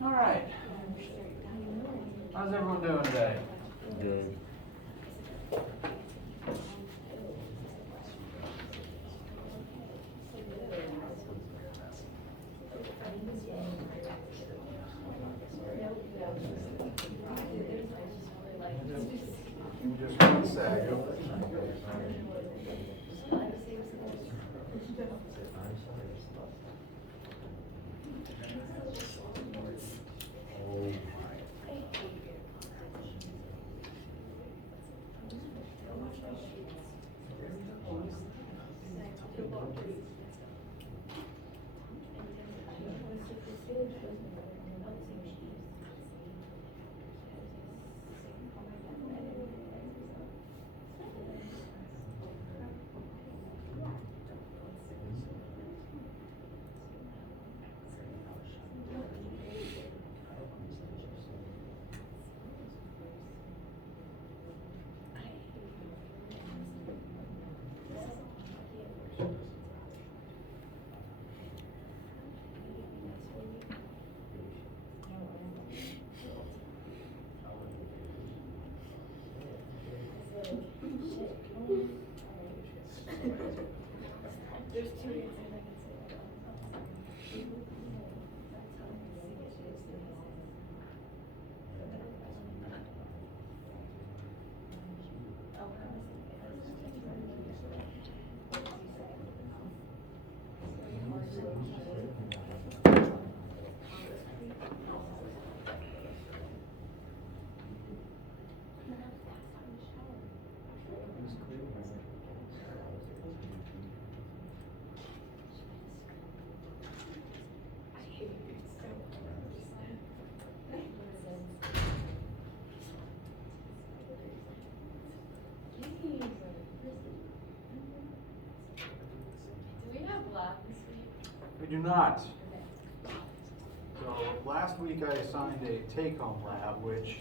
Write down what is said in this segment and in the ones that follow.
All right. How's everyone doing today? Good. Just one sec. We do not. So last week I assigned a take-home lab, which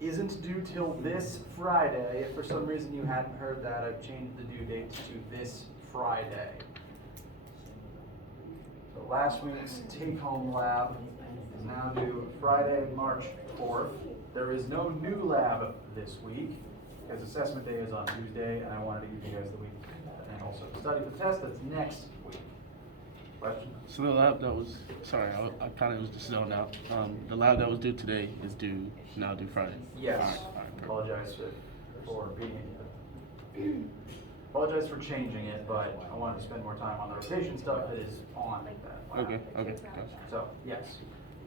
isn't due till this Friday. If for some reason you hadn't heard that, I've changed the due date to this Friday. So last week's take-home lab is now due Friday, March 4th. There is no new lab this week because assessment day is on Tuesday, and I wanted to give you guys the week and also study the test that's next week. Question? So the lab that was, sorry, I kind of was just zoned out. The lab that was due today is now due Friday. Yes. All right, Apologize for being, apologize for changing it, but I wanted to spend more time on the rotation stuff that is on that lab. Okay, gotcha. So, yes,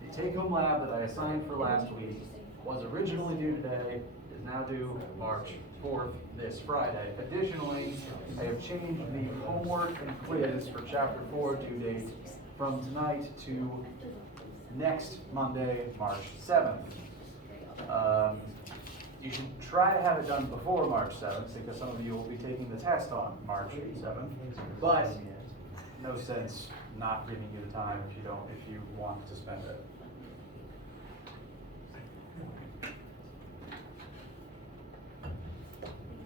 the take-home lab that I assigned for last week was originally due today, is now due March 4th, this Friday. Additionally, I have changed the homework and quiz for Chapter 4 due date from tonight to next Monday, March 7th. You should try to have it done before March 7th because some of you will be taking the test on March 7th, but no sense not giving you the time if you want to spend it.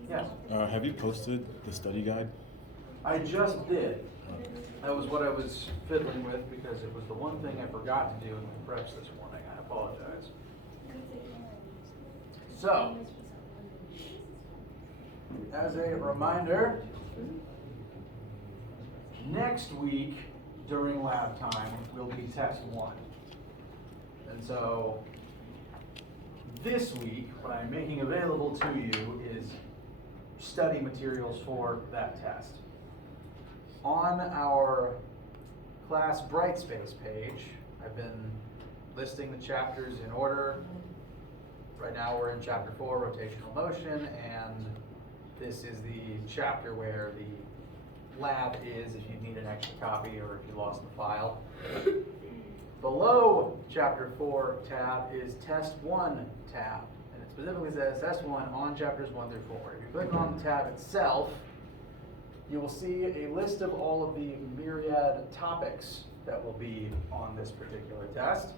Yes. Have you posted the study guide? I just did. That was what I was fiddling with because it was the one thing I forgot to do in the preps this morning. I apologize. So, as a reminder, next week during lab time will be test 1. And so, this week, what I'm making available to you is study materials for that test. On our class Brightspace page, I've been listing the chapters in order. Right now we're in chapter 4, rotational motion, and this is the chapter where the lab is if you need an extra copy or if you lost the file. Below chapter 4 tab is test 1 tab. And it specifically says test 1 on chapters 1 through 4. If you click on the tab itself, you will see a list of all of the myriad topics that will be on this particular test.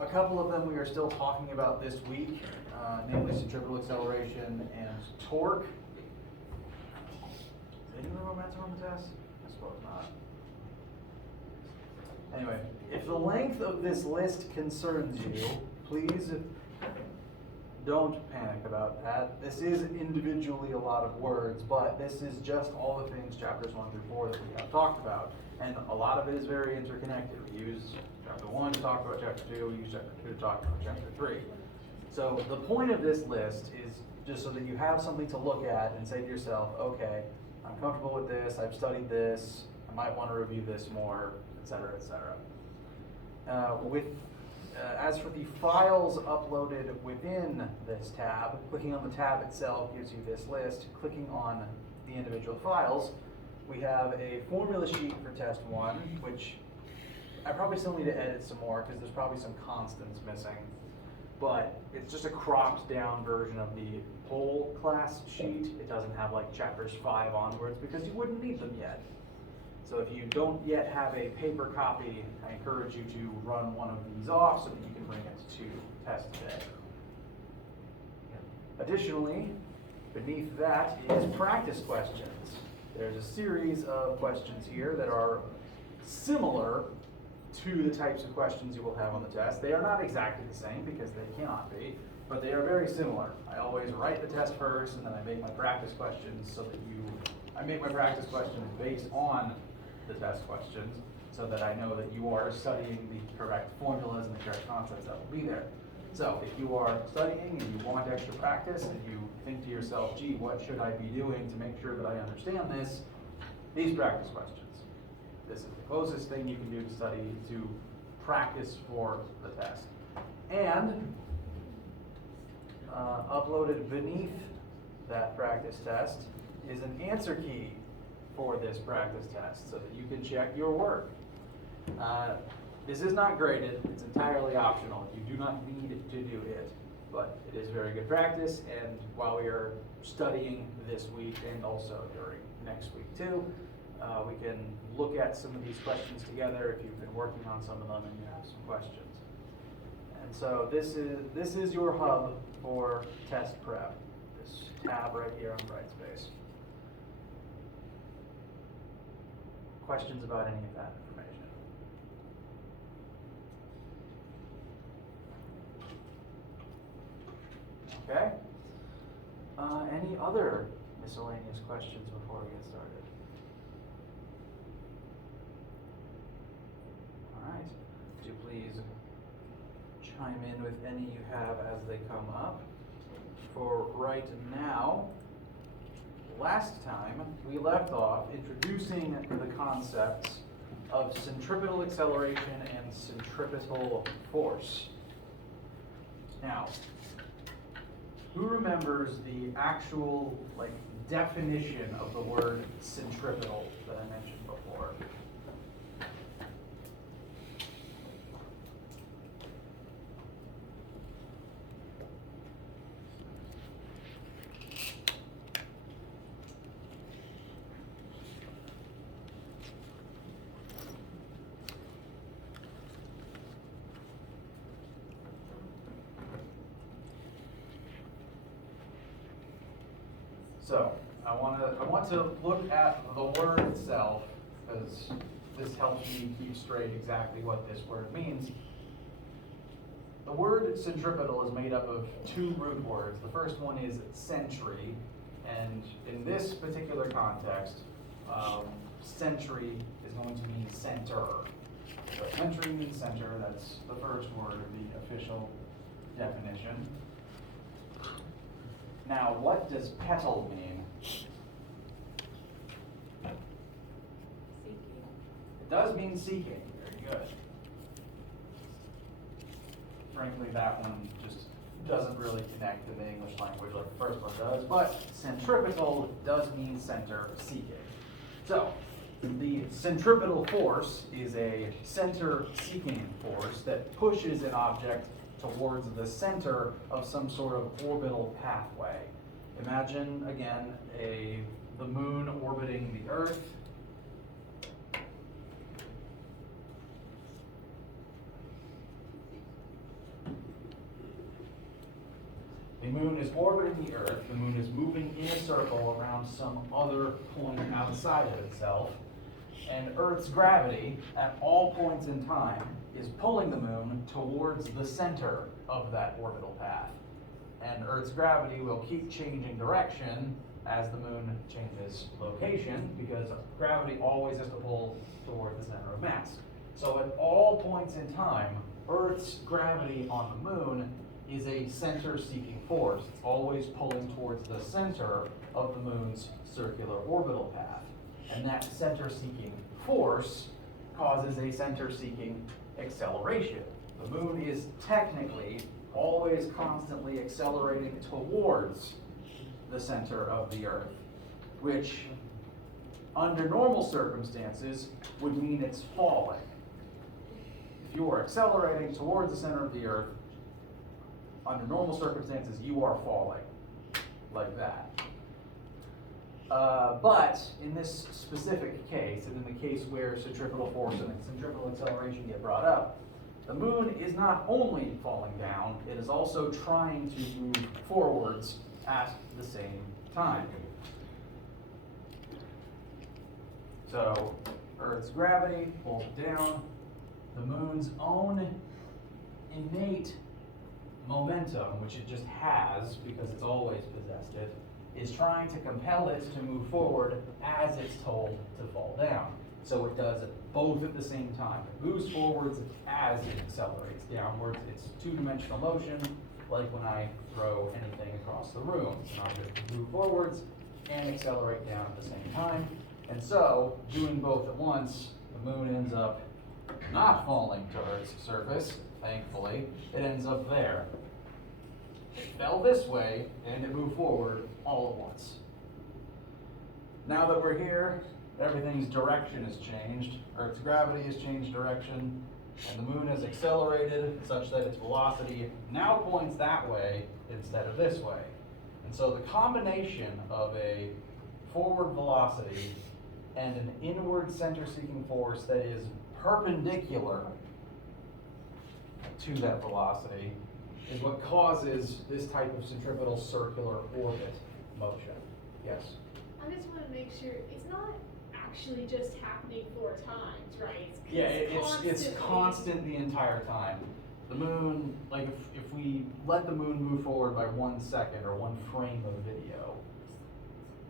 A couple of them we are still talking about this week, namely centripetal acceleration and torque. Is any of the momentum on the test? I suppose not. Anyway, if the length of this list concerns you, please don't panic about that. This is individually a lot of words, but this is just all the things chapters 1 through 4 that we have talked about. And a lot of it is very interconnected. We use chapter 1 to talk about chapter 2, we use chapter 2 to talk about chapter 3. So the point of this list is just so that you have something to look at and say to yourself, okay, I'm comfortable with this, I've studied this, I might want to review this more, etc., etc. As for the files uploaded within this tab, clicking on the tab itself gives you this list. Clicking on the individual files, we have a formula sheet for test 1, which I probably still need to edit some more because there's probably some constants missing. But it's just a cropped down version of the whole class sheet. It doesn't have like chapters 5 onwards because you wouldn't need them yet. So if you don't yet have a paper copy, I encourage you to run one of these off so that you can bring it to test today. Additionally, beneath that is practice questions. There's a series of questions here that are similar to the types of questions you will have on the test. They are not exactly the same because they cannot be, but they are very similar. I always write the test first and then I make my practice questions so that I make my practice questions based on the test questions so that I know that you are studying the correct formulas and the correct concepts that will be there. So if you are studying and you want extra practice and you think to yourself, gee, what should I be doing to make sure that I understand this? These practice questions. This is the closest thing you can do to study to practice for the test. And uploaded beneath that practice test is an answer key for this practice test so that you can check your work. This is not graded, it's entirely optional. You do not need to do it, but it is very good practice, and while we are studying this week and also during next week too, we can look at some of these questions together if you've been working on some of them and you have some questions. And so this is your hub for test prep, this tab right here on Brightspace. Questions about any of that information? Okay. Any other miscellaneous questions before we get started? All right. Do please chime in with any you have as they come up. For right now, last time we left off introducing the concepts of centripetal acceleration and centripetal force. Now, who remembers the actual definition of the word centripetal that I mentioned before? So I want to look at the word itself because this helps me keep straight exactly what this word means. The word centripetal is made up of two root words. The first one is century, and in this particular context, century is going to mean center. So century means center. That's the first word of the official definition. Now, what does petal mean? Seeking. It does mean seeking. Very good. Frankly, that one just doesn't really connect in the English language like the first one does, but centripetal does mean center, seeking. So, the centripetal force is a center-seeking force that pushes an object towards the center of some sort of orbital pathway. Imagine, again, the moon orbiting the Earth. The moon is orbiting the Earth. The moon is moving in a circle around some other point outside of itself. And Earth's gravity, at all points in time, is pulling the moon towards the center of that orbital path. And Earth's gravity will keep changing direction as the moon changes location, because gravity always has to pull toward the center of mass. So at all points in time, Earth's gravity on the moon is a center-seeking force. It's always pulling towards the center of the moon's circular orbital path. And that center-seeking force causes a center-seeking acceleration. The moon is technically always constantly accelerating towards the center of the Earth, which under normal circumstances would mean it's falling. If you are accelerating towards the center of the Earth, under normal circumstances, you are falling like that. But in this specific case, and in the case where centripetal force and centripetal acceleration get brought up, the moon is not only falling down, it is also trying to move forwards at the same time. So Earth's gravity pulls it down. The moon's own innate momentum, which it just has because it's always possessed it, is trying to compel it to move forward as it's told to fall down. So it does it both at the same time. It moves forwards as it accelerates downwards. It's two-dimensional motion, like when I throw anything across the room. It's an object to move forwards and accelerate down at the same time. And so, doing both at once, the moon ends up not falling to Earth's surface, thankfully. It ends up there. It fell this way, and it moved forward all at once. Now that we're here, everything's direction has changed. Earth's gravity has changed direction, and the moon has accelerated such that its velocity now points that way instead of this way. And so the combination of a forward velocity and an inward center-seeking force that is perpendicular to that velocity is what causes this type of centripetal circular orbit motion. Yes? I just want to make sure it's not actually just happening 4 times, right? Yeah, it's constant the entire time. The moon, like if we let the moon move forward by 1 second or 1 frame of video,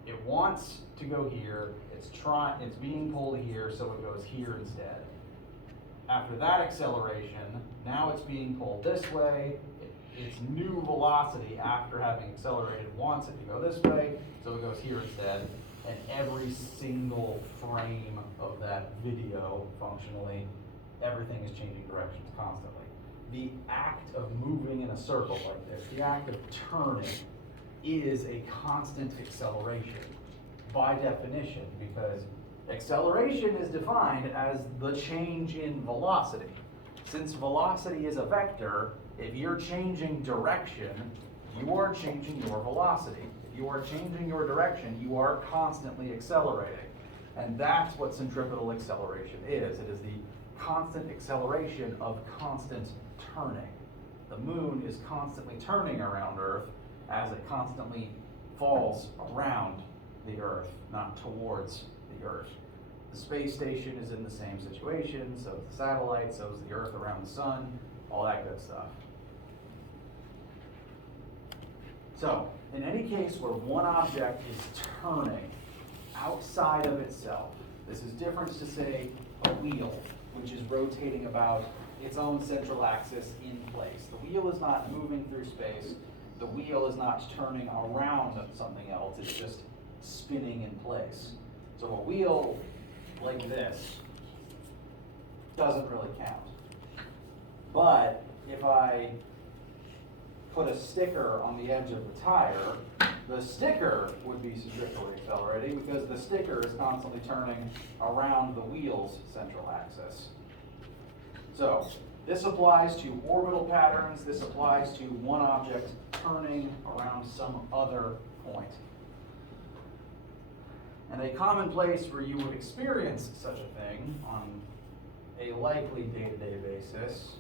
it wants to go here, it's being pulled here, so it goes here instead. After that acceleration, now it's being pulled this way. Its new velocity after having accelerated wants it to go this way, so it goes here instead. And every single frame of that video, functionally, everything is changing directions constantly. The act of moving in a circle like this, the act of turning, is a constant acceleration by definition, because acceleration is defined as the change in velocity. Since velocity is a vector, if you're changing direction, you are changing your velocity. If you are changing your direction, you are constantly accelerating. And that's what centripetal acceleration is. It is the constant acceleration of constant turning. The moon is constantly turning around Earth as it constantly falls around the Earth, not towards the Earth. The space station is in the same situation, so is the satellite, so is the Earth around the sun, all that good stuff. So, in any case where one object is turning outside of itself, this is different to say a wheel, which is rotating about its own central axis in place. The wheel is not moving through space. The wheel is not turning around something else. It's just spinning in place. So a wheel like this doesn't really count. But if I put a sticker on the edge of the tire, the sticker would be centripetally accelerating because the sticker is constantly turning around the wheel's central axis. So this applies to orbital patterns. This applies to one object turning around some other point. And a common place where you would experience such a thing on a likely day-to-day basis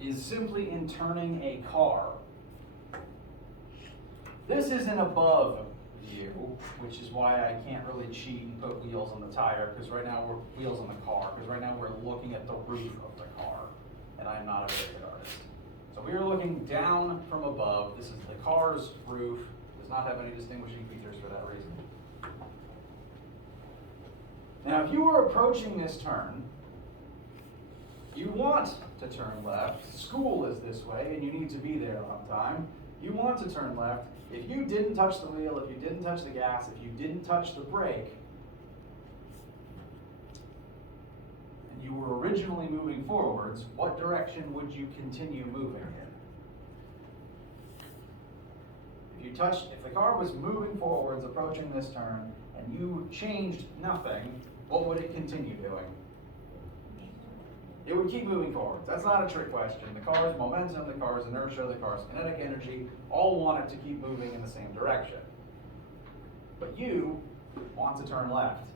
is simply in turning a car. This isn't above view, which is why I can't really cheat and put wheels on the tire, because right now we're wheels on the car, because right now we're looking at the roof of the car, and I'm not a very good artist. So we are looking down from above. This is the car's roof. Does not have any distinguishing features for that reason. Now, if you are approaching this turn, you want to turn left. School is this way, and you need to be there on time. You want to turn left. If you didn't touch the wheel, if you didn't touch the gas, if you didn't touch the brake, and you were originally moving forwards, what direction would you continue moving in? If the car was moving forwards, approaching this turn, and you changed nothing, what would it continue doing? It would keep moving forwards. That's not a trick question. The car's momentum, the car's inertia, the car's kinetic energy all want it to keep moving in the same direction. But you want to turn left.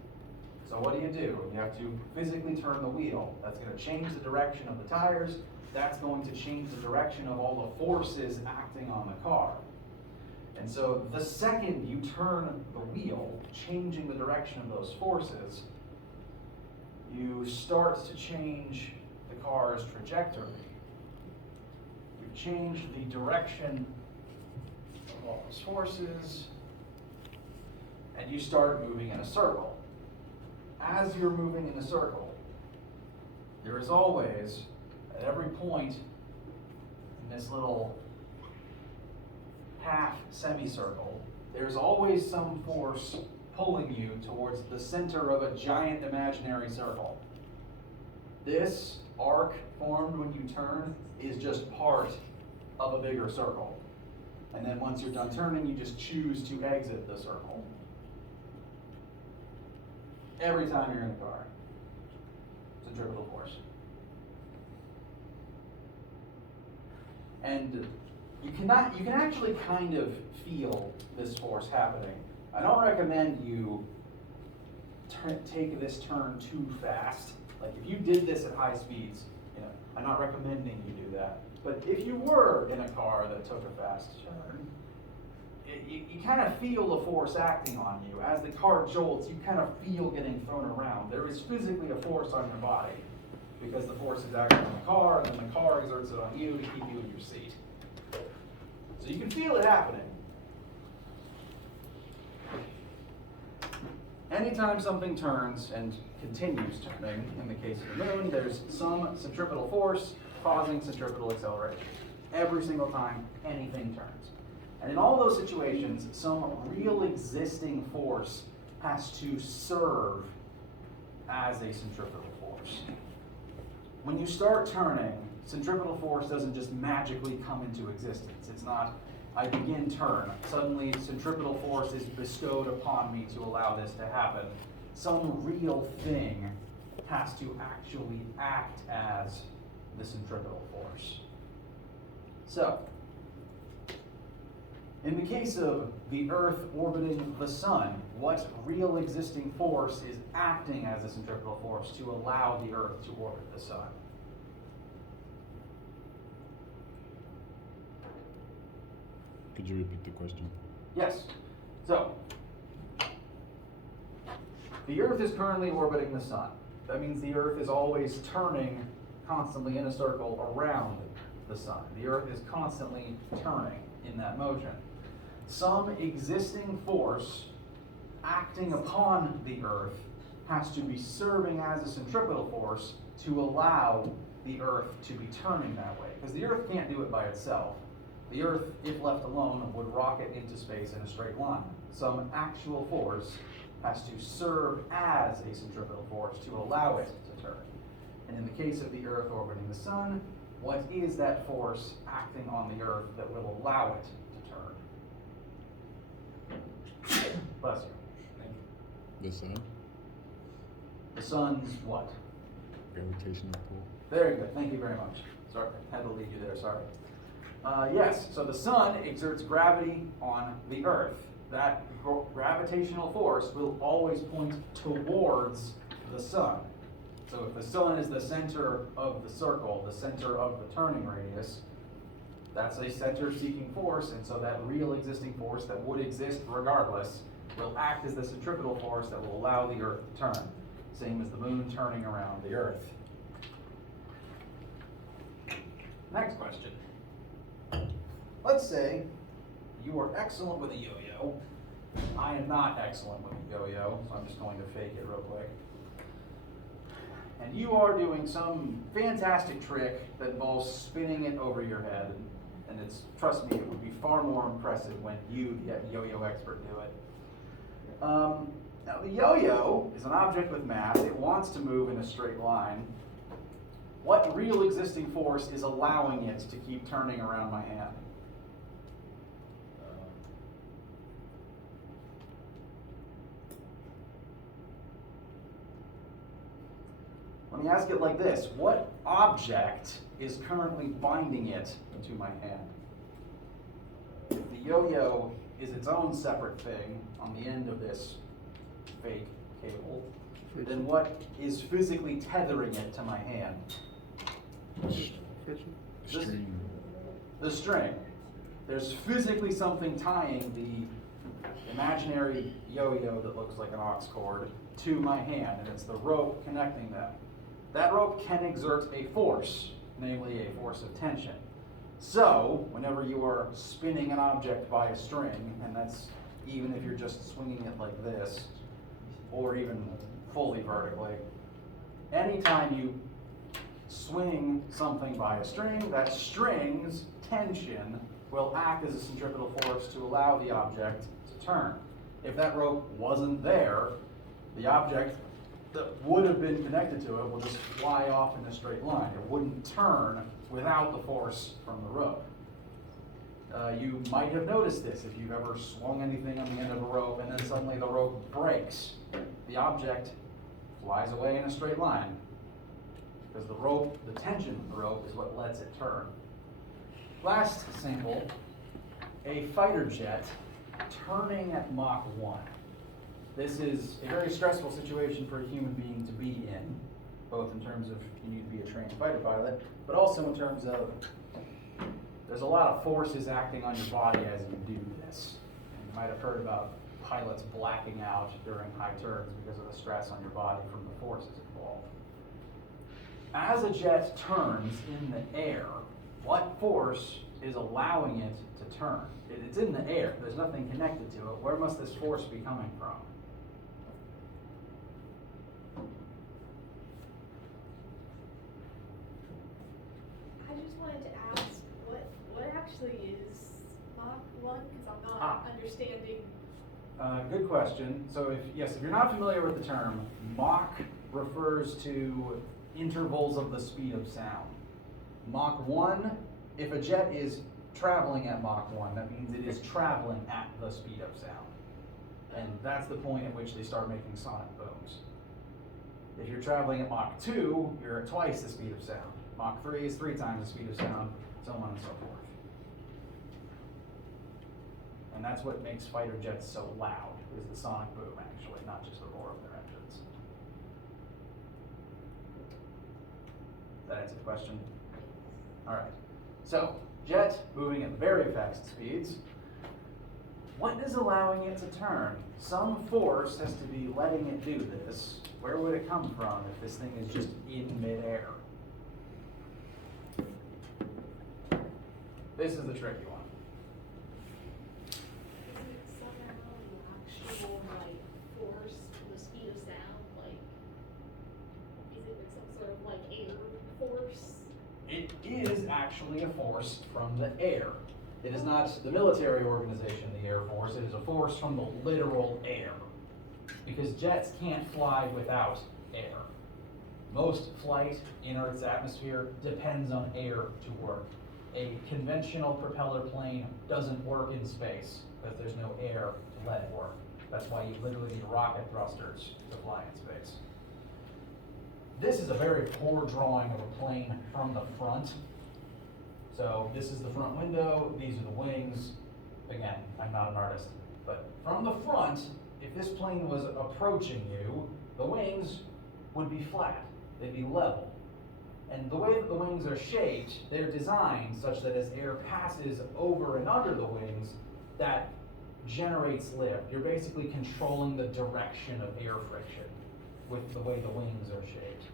So what do? You have to physically turn the wheel. That's going to change the direction of the tires. That's going to change the direction of all the forces acting on the car. And so the second you turn the wheel, changing the direction of those forces, you start to change the car's trajectory. You change the direction of all those forces, and you start moving in a circle. As you're moving in a circle, there is always, at every point in this little half semicircle, there's always some force pulling you towards the center of a giant imaginary circle. This arc formed when you turn is just part of a bigger circle. And then once you're done turning, you just choose to exit the circle. Every time you're in the car. Centripetal force. And you can actually kind of feel this force happening. I don't recommend you take this turn too fast. Like if you did this at high speeds, I'm not recommending you do that. But if you were in a car that took a fast turn, you kind of feel the force acting on you. As the car jolts, you kind of feel getting thrown around. There is physically a force on your body because the force is acting on the car, and then the car exerts it on you to keep you in your seat. So you can feel it happening. Anytime something turns and continues turning, in the case of the moon, there's some centripetal force causing centripetal acceleration. Every single time anything turns. And in all those situations, some real existing force has to serve as a centripetal force. When you start turning, centripetal force doesn't just magically come into existence. It's not, I begin turn. Suddenly, centripetal force is bestowed upon me to allow this to happen. Some real thing has to actually act as the centripetal force. So, in the case of the Earth orbiting the Sun, what real existing force is acting as a centripetal force to allow the Earth to orbit the Sun? Could you repeat the question? Yes. So, the Earth is currently orbiting the Sun. That means the Earth is always turning constantly in a circle around the Sun. The Earth is constantly turning in that motion. Some existing force acting upon the Earth has to be serving as a centripetal force to allow the Earth to be turning that way. Because the Earth can't do it by itself. The Earth, if left alone, would rocket into space in a straight line. Some actual force has to serve as a centripetal force to allow it to turn. And in the case of the Earth orbiting the Sun, what is that force acting on the Earth that will allow it to turn? Bless you. Thank you. The sun? The Sun's what? Gravitational pull. Very good. Thank you very much. Sorry, I had to leave you there. Sorry. Yes, so the Sun exerts gravity on the Earth. That gravitational force will always point towards the Sun. So if the Sun is the center of the circle, the center of the turning radius, That's a center-seeking force, and so that real existing force that would exist regardless will act as the centripetal force that will allow the Earth to turn, same as the moon turning around the Earth. Next question. Let's say you are excellent with a yo-yo. I am not excellent with a yo-yo, so I'm just going to fake it real quick. And you are doing some fantastic trick that involves spinning it over your head. And it's, trust me, it would be far more impressive when you, the yo-yo expert, do it. Now, the yo-yo is an object with mass. It wants to move in a straight line. What real existing force is allowing it to keep turning around my hand? Let me ask it like this. What object is currently binding it to my hand? If the yo-yo is its own separate thing on the end of this fake cable, then what is physically tethering it to my hand? String. The string. There's physically something tying the imaginary yo-yo that looks like an aux cord to my hand, and it's the rope connecting them. That rope can exert a force, namely a force of tension. So, whenever you are spinning an object by a string, and that's even if you're just swinging it like this, or even fully vertically, anytime you swing something by a string, that string's tension will act as a centripetal force to allow the object to turn. If that rope wasn't there, the object that would have been connected to it will just fly off in a straight line. It wouldn't turn without the force from the rope. You might have noticed this if you've ever swung anything on the end of a rope and then suddenly the rope breaks. The object flies away in a straight line because the rope, the tension of the rope is what lets it turn. Last sample, a fighter jet turning at Mach 1. This is a very stressful situation for a human being to be in, both in terms of you need to be a trained fighter pilot, but also in terms of there's a lot of forces acting on your body as you do this. And you might have heard about pilots blacking out during high turns because of the stress on your body from the forces involved. As a jet turns in the air, what force is allowing it to turn? It's in the air. There's nothing connected to it. Where must this force be coming from? I just wanted to ask, what actually is Mach 1? Because I'm not understanding. Good question. So if you're not familiar with the term, Mach refers to intervals of the speed of sound. Mach 1, if a jet is traveling at Mach 1, that means it is traveling at the speed of sound. And that's the point at which they start making sonic booms. If you're traveling at Mach 2, you're at twice the speed of sound. Mach 3 is 3 times the speed of sound, so on and so forth. And that's what makes fighter jets so loud, is the sonic boom actually, not just the roar of their engines. Does that answer the question? All right. So, jet moving at very fast speeds. What is allowing it to turn? Some force has to be letting it do this. Where would it come from if this thing is just in midair? This is the tricky one. Is it somehow the actual, like, force for the speed of sound? Like, is it some sort of, like, air force? It is actually a force from the air. It is not the military organization, the Air Force. It is a force from the literal air. Because jets can't fly without air. Most flight in Earth's atmosphere depends on air to work. A conventional propeller plane doesn't work in space because there's no air to let it work. That's why you literally need rocket thrusters to fly in space. This is a very poor drawing of a plane from the front. So this is the front window, these are the wings. Again, I'm not an artist, but from the front, if this plane was approaching you, the wings would be flat, they'd be level. And the way that the wings are shaped, they're designed such that as air passes over and under the wings, that generates lift. You're basically controlling the direction of air friction with the way the wings are shaped.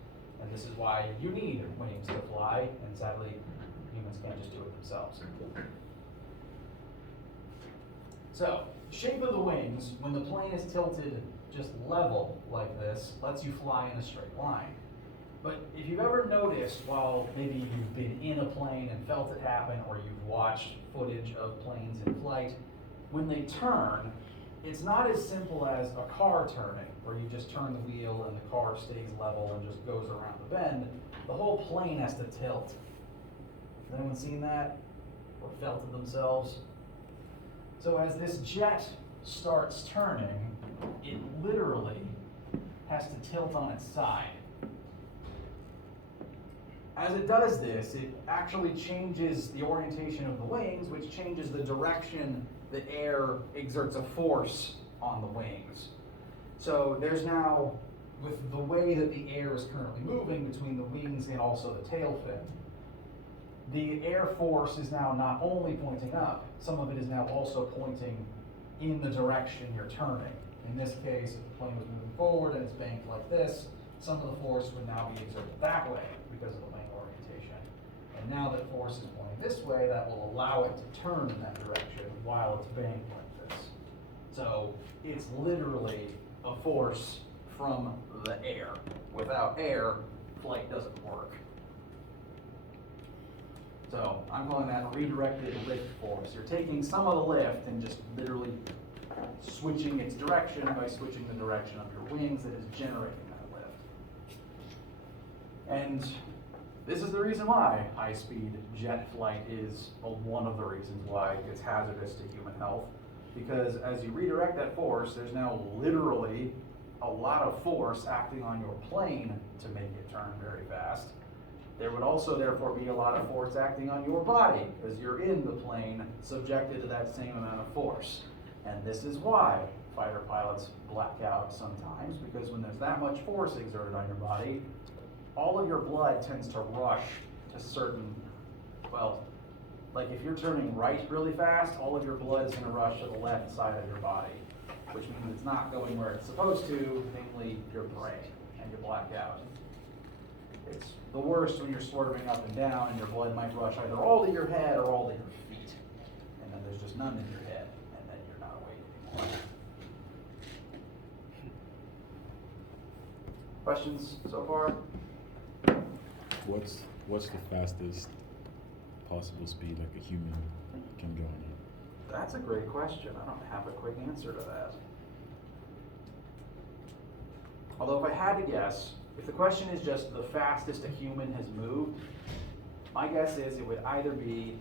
And this is why you need wings to fly, and sadly, humans can't just do it themselves. So, shape of the wings, when the plane is tilted just level like this, lets you fly in a straight line. But if you've ever noticed, while maybe you've been in a plane and felt it happen, or you've watched footage of planes in flight, when they turn, it's not as simple as a car turning, where you just turn the wheel and the car stays level and just goes around the bend. The whole plane has to tilt. Has anyone seen that? Or felt it themselves? So as this jet starts turning, it literally has to tilt on its side. As it does this, it actually changes the orientation of the wings, which changes the direction the air exerts a force on the wings. So there's now, with the way that the air is currently moving between the wings and also the tail fin, the air force is now not only pointing up, some of it is now also pointing in the direction you're turning. In this case, if the plane was moving forward and it's banked like this, some of the force would now be exerted that way because of the wing orientation. And now that force is pointing this way, that will allow it to turn in that direction while it's banked like this. So it's literally a force from the air. Without air, flight doesn't work. So I'm calling that redirected lift force. You're taking some of the lift and just literally switching its direction by switching the direction of your wings that is generating that lift. And this is the reason why high-speed jet flight is one of the reasons why it's hazardous to human health. Because as you redirect that force, there's now literally a lot of force acting on your plane to make it turn very fast. There would also therefore be a lot of force acting on your body, because you're in the plane subjected to that same amount of force. And this is why fighter pilots black out sometimes, because when there's that much force exerted on your body, all of your blood tends to rush to certain, well, like if you're turning right really fast, all of your blood is going to rush to the left side of your body, which means it's not going where it's supposed to, namely your brain, and you black out. It's the worst when you're swerving up and down and your blood might rush either all to your head or all to your feet. And then there's just none in your head, and then you're not awake anymore. Questions so far? What's the fastest possible speed like a human can go on it? That's a great question. I don't have a quick answer to that. Although if I had to guess, if the question is just the fastest a human has moved, my guess is it would either be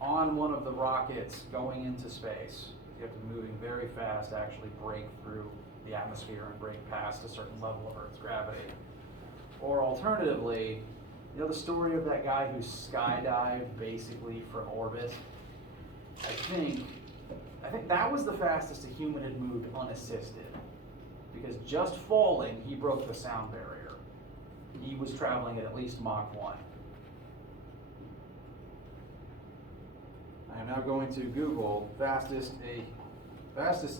on one of the rockets going into space. You have to be moving very fast to actually break through the atmosphere and break past a certain level of Earth's gravity. Or alternatively, you know the story of that guy who skydived basically from orbit? I think that was the fastest a human had moved unassisted. Because just falling, he broke the sound barrier. He was traveling at least Mach 1. I am now going to Google fastest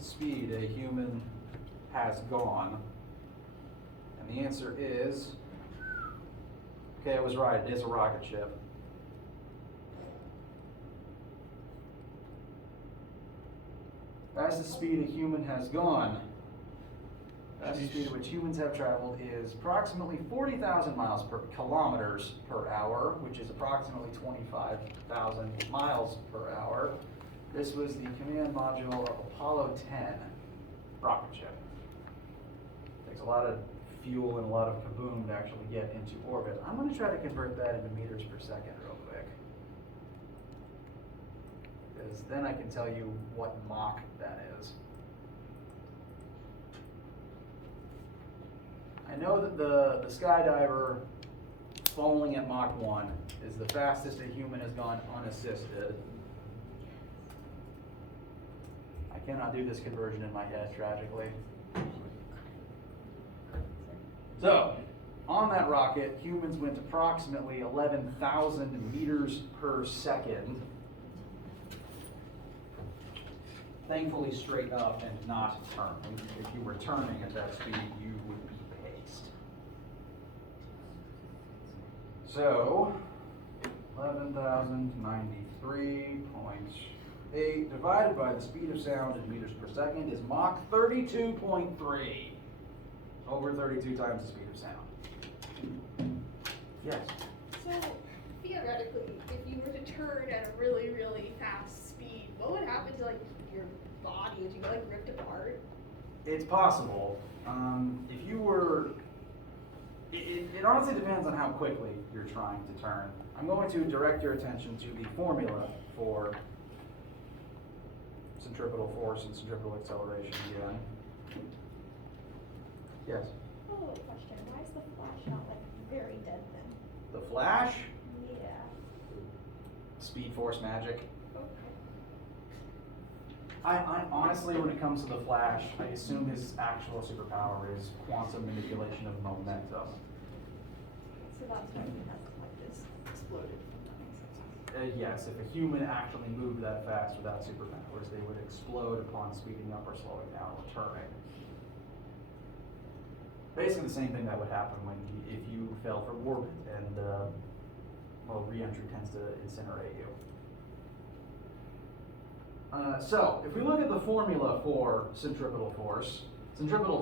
speed a human has gone. And the answer is, okay, I was right, it is a rocket ship. Fastest speed a human has gone. Fastest speed at which humans have traveled is approximately 40,000 kilometers per hour, which is approximately 25,000 miles per hour. This was the command module of Apollo 10 rocket ship. Takes a lot of fuel and a lot of kaboom to actually get into orbit. I'm going to try to convert that into meters per second real quick, because then I can tell you what Mach that is. I know that the skydiver falling at Mach 1 is the fastest a human has gone unassisted. I cannot do this conversion in my head, tragically. So, on that rocket, humans went approximately 11,000 meters per second. Thankfully straight up and not turning. If you were turning at that speed, you would be paced. So, 11,093.8 divided by the speed of sound in meters per second is Mach 32.3. Over 32 times the speed of sound. Yes? So theoretically, if you were to turn at a really, really fast speed, what would happen to like your body? Would you get like ripped apart? It's possible. If you were, it honestly depends on how quickly you're trying to turn. I'm going to direct your attention to the formula for centripetal force and centripetal acceleration again. Yes? Oh, question. Why is the Flash not like very dead then? The Flash, Yeah. Speed Force magic. Okay. I honestly, when it comes to the Flash, I assume his actual superpower is quantum manipulation of momentum. So that's why he has like this exploded. That makes sense. Yes, if a human actually moved that fast without superpowers, they would explode upon speeding up or slowing down or turning. Basically the same thing that would happen if you fell from orbit and, re-entry tends to incinerate you. So, if we look at the formula for centripetal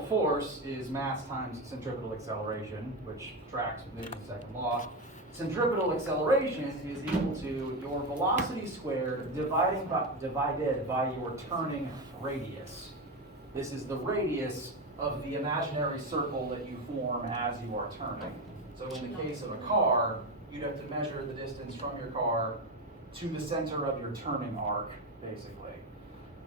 force is mass times centripetal acceleration, which tracks with Newton's second law. Centripetal acceleration is equal to your velocity squared divided by your turning radius. This is the radius of the imaginary circle that you form as you are turning. So in the case of a car, you'd have to measure the distance from your car to the center of your turning arc, basically.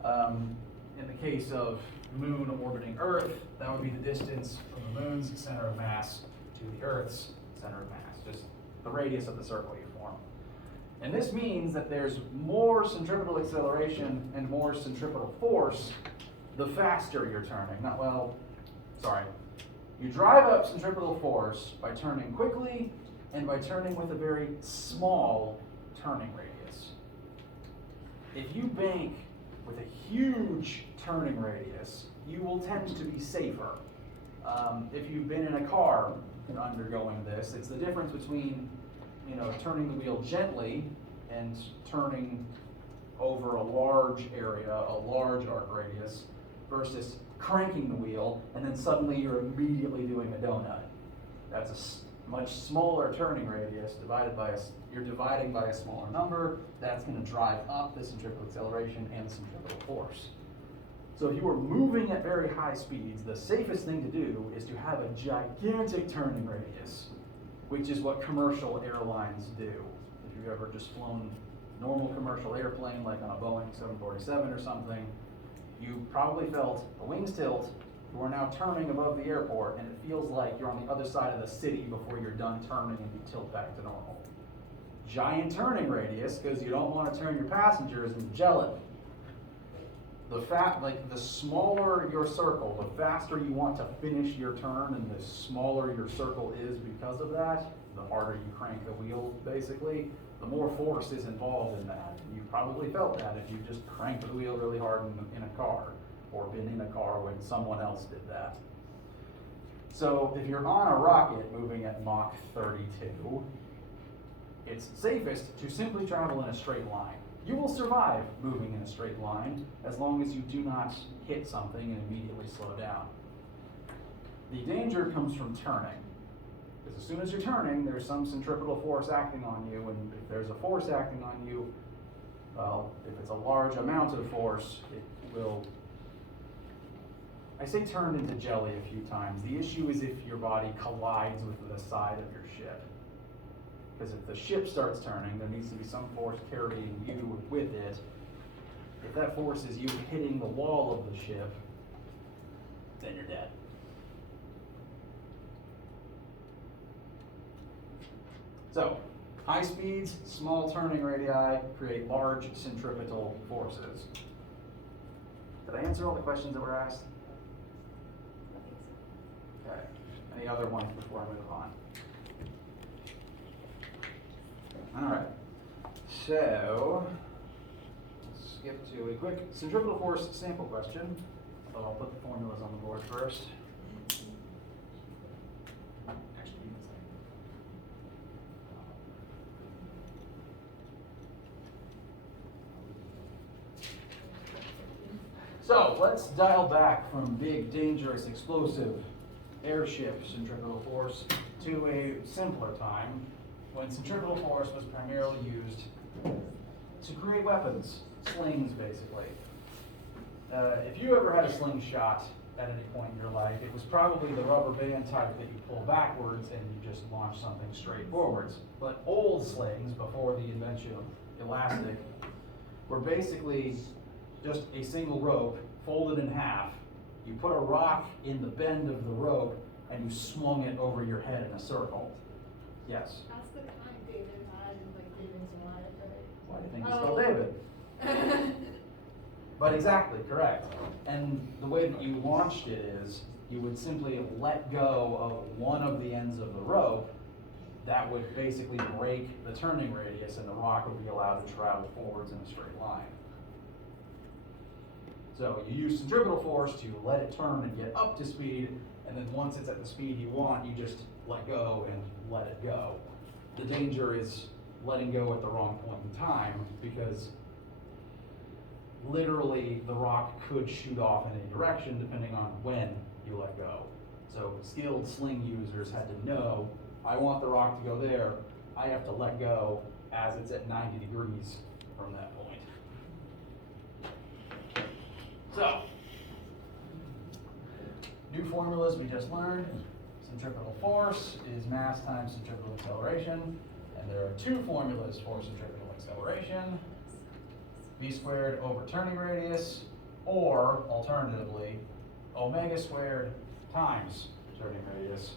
In the case of moon orbiting Earth, that would be the distance from the moon's center of mass to the Earth's center of mass, just the radius of the circle you form. And this means that there's more centripetal acceleration and more centripetal force the faster you're turning. You drive up centripetal force by turning quickly and by turning with a very small turning radius. If you bank with a huge turning radius, you will tend to be safer. If you've been in a car and undergoing this, it's the difference between turning the wheel gently and turning over a large area, a large arc radius, versus cranking the wheel and then suddenly you're immediately doing a donut. That's a much smaller turning radius you're dividing by a smaller number. That's going to drive up the centripetal acceleration and the centripetal force. So if you are moving at very high speeds, the safest thing to do is to have a gigantic turning radius, which is what commercial airlines do. If you've ever just flown a normal commercial airplane, like on a Boeing 747 or something, you probably felt the wings tilt, you are now turning above the airport, and it feels like you're on the other side of the city before you're done turning and you tilt back to normal. Giant turning radius, because you don't want to turn your passengers into gelatin. The smaller your circle, the faster you want to finish your turn, and the smaller your circle is because of that, the harder you crank the wheel, basically, the more force is involved in that. You probably felt that if you just cranked the wheel really hard in a car, or been in a car when someone else did that. So if you're on a rocket moving at Mach 32, it's safest to simply travel in a straight line. You will survive moving in a straight line as long as you do not hit something and immediately slow down. The danger comes from turning. Because as soon as you're turning, there's some centripetal force acting on you, and if there's a force acting on you, well, if it's a large amount of force, it will, I say turned into jelly a few times. The issue is if your body collides with the side of your ship. Because if the ship starts turning, there needs to be some force carrying you with it. If that force is you hitting the wall of the ship, then you're dead. So, high speeds, small turning radii create large centripetal forces. Did I answer all the questions that were asked? Okay. Any other ones before I move on? All right. So, let's skip to a quick centripetal force sample question. Although I'll put the formulas on the board first. So let's dial back from big, dangerous, explosive airship centripetal force to a simpler time when centripetal force was primarily used to create weapons, slings basically. If you ever had a slingshot at any point in your life, it was probably the rubber band type that you pull backwards and you just launch something straight forwards. But old slings, before the invention of elastic, were basically just a single rope folded in half. You put a rock in the bend of the rope and you swung it over your head in a circle. Yes? That's the kind David had in like David's life, right? Why do you think he's called David? But exactly, correct. And the way that you launched it is you would simply let go of one of the ends of the rope. That would basically break the turning radius and the rock would be allowed to travel forwards in a straight line. So you use centripetal force to let it turn and get up to speed, and then once it's at the speed you want, you just let go and let it go. The danger is letting go at the wrong point in time, because literally the rock could shoot off in any direction depending on when you let go. So skilled sling users had to know, I want the rock to go there, I have to let go as it's at 90 degrees from that point. So, new formulas we just learned. Centripetal force is mass times centripetal acceleration. And there are two formulas for centripetal acceleration. V squared over turning radius, or alternatively, omega squared times turning radius.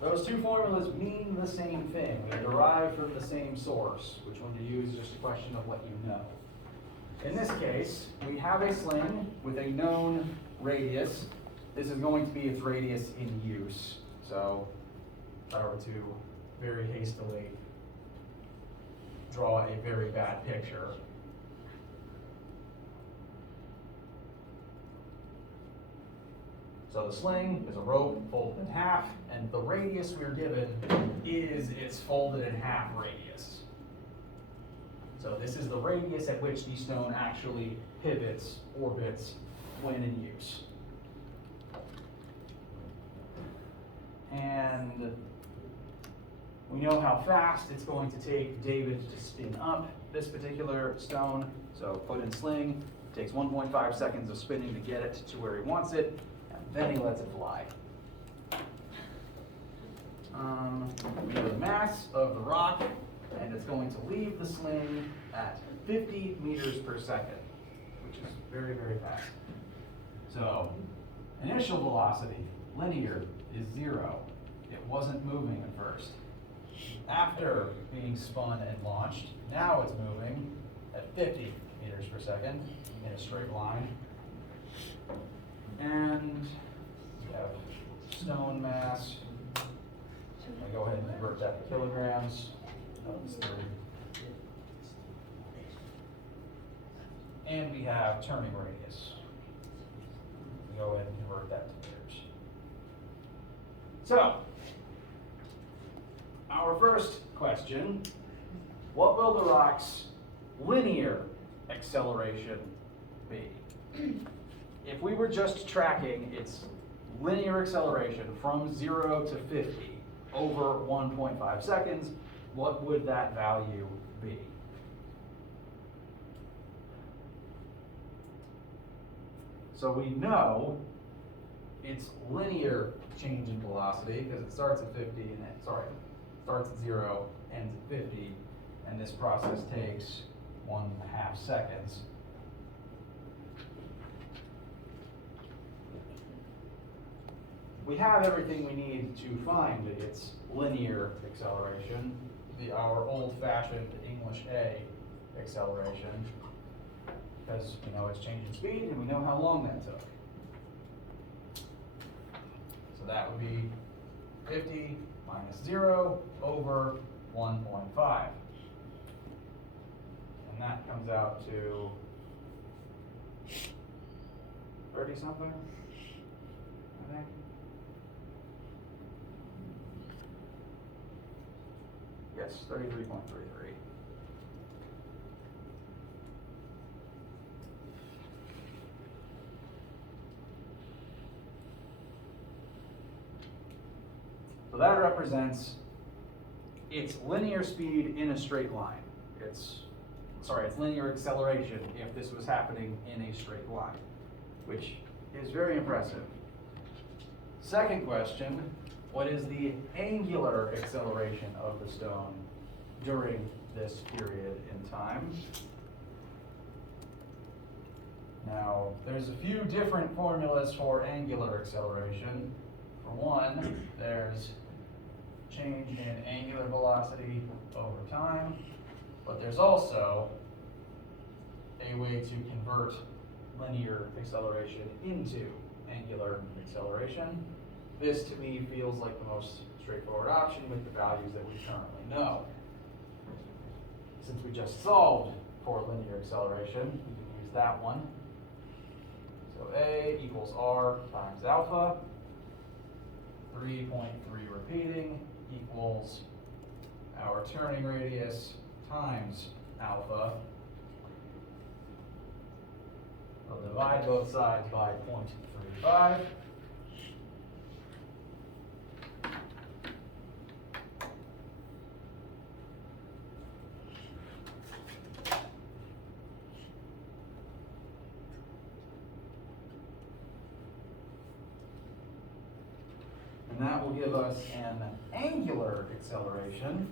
Those two formulas mean the same thing. They derive from the same source. Which one to use is just a question of what you know. In this case, we have a sling with a known radius. This is going to be its radius in use. So, if I were to very hastily draw a very bad picture, so the sling is a rope folded in half, and the radius we're given is its folded in half radius. So this is the radius at which the stone actually pivots, orbits, when in use. And we know how fast it's going to take David to spin up this particular stone. So put in sling, takes 1.5 seconds of spinning to get it to where he wants it, and then he lets it fly. We know the mass of the rock, and it's going to leave the sling at 50 meters per second, which is very, very fast. So, initial velocity, linear, is 0. It wasn't moving at first. After being spun and launched, now it's moving at 50 meters per second in a straight line. And we have stone mass. I go ahead and convert that to kilograms. No, it's 30. And we have turning radius. We go ahead and convert that to meters. So, our first question, what will the rock's linear acceleration be? If we were just tracking its linear acceleration from 0 to 50 over 1.5 seconds, what would that value be? So we know it's linear change in velocity because it starts at 50 and starts at 0, ends at 50, and this process takes 1.5 seconds. We have everything we need to find its linear acceleration, our old-fashioned English A acceleration, because we know its change in speed and we know how long that took. So that would be 50 minus 0 over 1.5. And that comes out to 30 something, I think. Yes, 33.33. So that represents its linear speed in a straight line. It's linear acceleration if this was happening in a straight line, which is very impressive. Second question, what is the angular acceleration of the stone during this period in time? Now, there's a few different formulas for angular acceleration. For one, there's change in angular velocity over time, but there's also a way to convert linear acceleration into angular acceleration. This to me feels like the most straightforward option with the values that we currently know. Since we just solved for linear acceleration, we can use that one. So A equals R times alpha, 3.3 repeating equals our turning radius times alpha. We'll divide both sides by 0.35. And that will give us an angular acceleration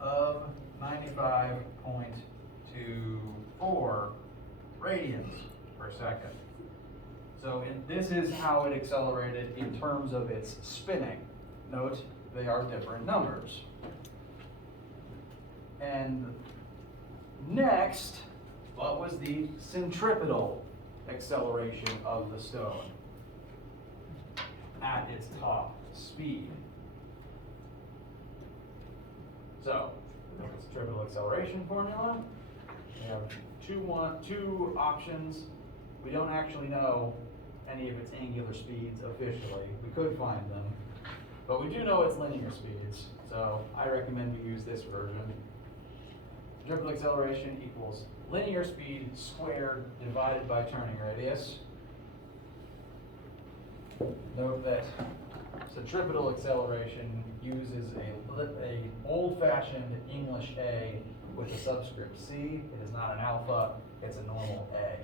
of 95.24 radians per second. So this is how it accelerated in terms of its spinning. Note, they are different numbers. And next, what was the centripetal acceleration of the stone at its top speed? So, the centripetal acceleration formula, we have two options. We don't actually know any of its angular speeds officially. We could find them, but we do know its linear speeds. So I recommend we use this version. Centripetal acceleration equals linear speed squared divided by turning radius. Note that centripetal acceleration uses a old-fashioned English A with a subscript C. It is not an alpha, it's a normal A.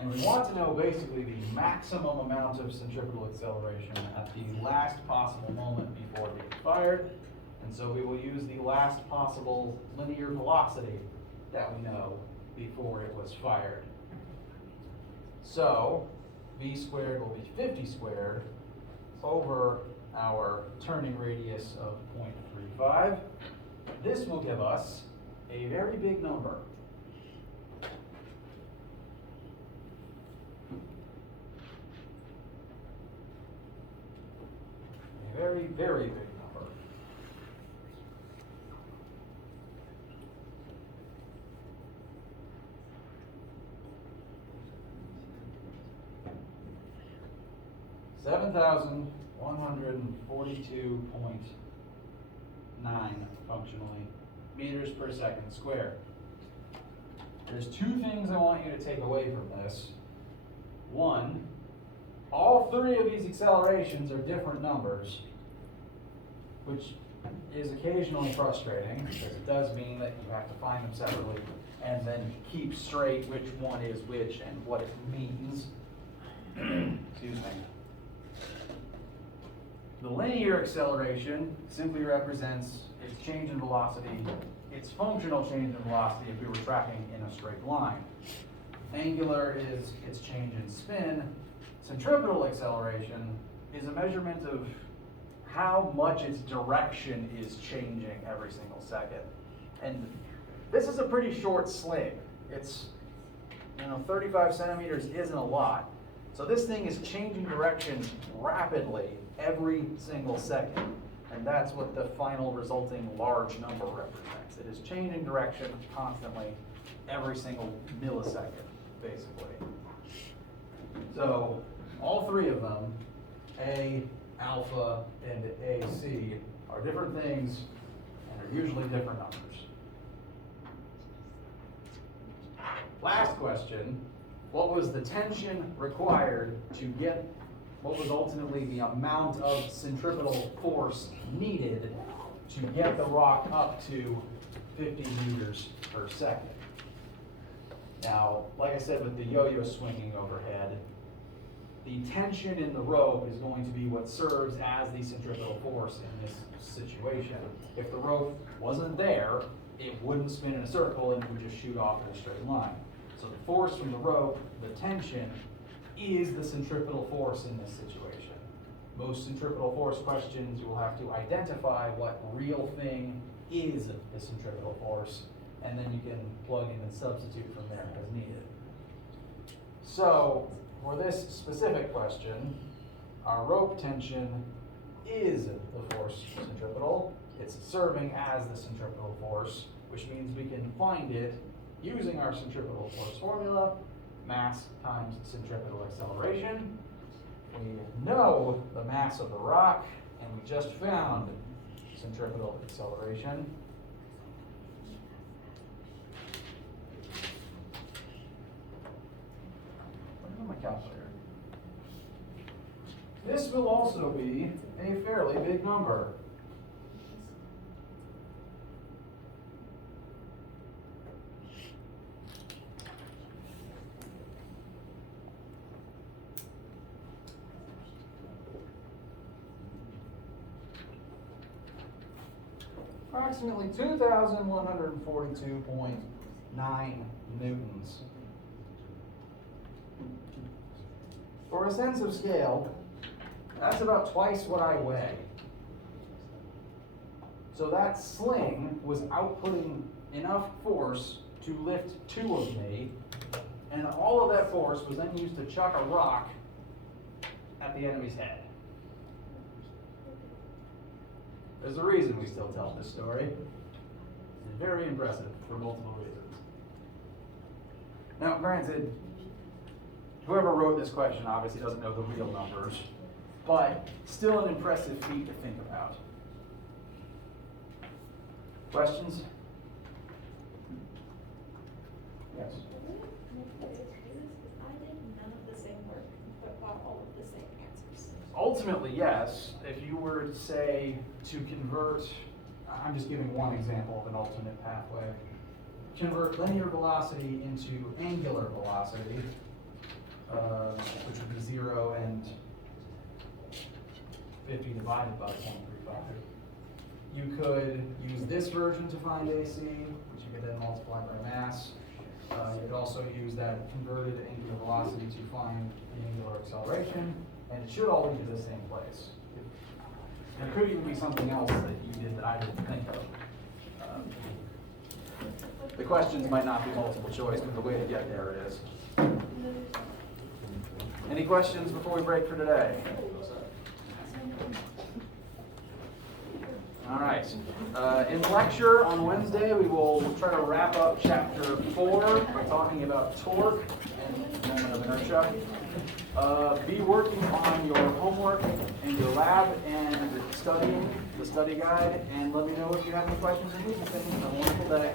And we want to know basically the maximum amount of centripetal acceleration at the last possible moment before being fired. And so we will use the last possible linear velocity that we know before it was fired. So v squared will be 50 squared over our turning radius of 0.35. This will give us a very big number. A very, very big number. $7,142.9 functionally meters per second squared. There's two things I want you to take away from this. One, all three of these accelerations are different numbers, which is occasionally frustrating because it does mean that you have to find them separately and then keep straight which one is which and what it means. Excuse me. The linear acceleration simply represents its change in velocity, its functional change in velocity if we were tracking in a straight line. Angular is its change in spin. Centripetal acceleration is a measurement of how much its direction is changing every single second. And this is a pretty short sling. It's 35 centimeters isn't a lot. So this thing is changing direction rapidly every single second. And that's what the final resulting large number represents. It is changing direction constantly every single millisecond, basically. So all three of them, A, alpha, and AC, are different things and are usually different numbers. Last question, what was the tension required to get what was ultimately the amount of centripetal force needed to get the rock up to 50 meters per second? Now, like I said with the yo-yo swinging overhead, the tension in the rope is going to be what serves as the centripetal force in this situation. If the rope wasn't there, it wouldn't spin in a circle and it would just shoot off in a straight line. So the force from the rope, the tension, is the centripetal force in this situation. Most centripetal force questions, you will have to identify what real thing is the centripetal force, and then you can plug in and substitute from there as needed. So, for this specific question, our rope tension is the force centripetal. It's serving as the centripetal force, which means we can find it using our centripetal force formula, mass times centripetal acceleration. We know the mass of the rock, and we just found centripetal acceleration. Where's my calculator? This will also be a fairly big number. Approximately 2,142.9 newtons. For a sense of scale, that's about twice what I weigh. So that sling was outputting enough force to lift two of me, and all of that force was then used to chuck a rock at the enemy's head. There's a reason we still tell this story. It's very impressive for multiple reasons. Now, granted, whoever wrote this question obviously doesn't know the real numbers, but still an impressive feat to think about. Questions? Yes. I did none of the same work, but got all of the same answers. Ultimately, yes. If you were to say to convert, I'm just giving one example of an alternate pathway. Convert linear velocity into angular velocity, which would be 0 and 50 divided by 0.35. You could use this version to find AC, which you could then multiply by mass. You could also use that converted angular velocity to find the angular acceleration, and it should all lead to the same place. There could even be something else that you did that I didn't think of. The questions might not be multiple choice, but the way to get there it is. Any questions before we break for today? All right. In lecture on Wednesday, we will try to wrap up chapter 4 by talking about torque and moment of inertia. Be working on your homework in your lab and studying the study guide, and let me know if you have any questions or need anything. Have a wonderful day.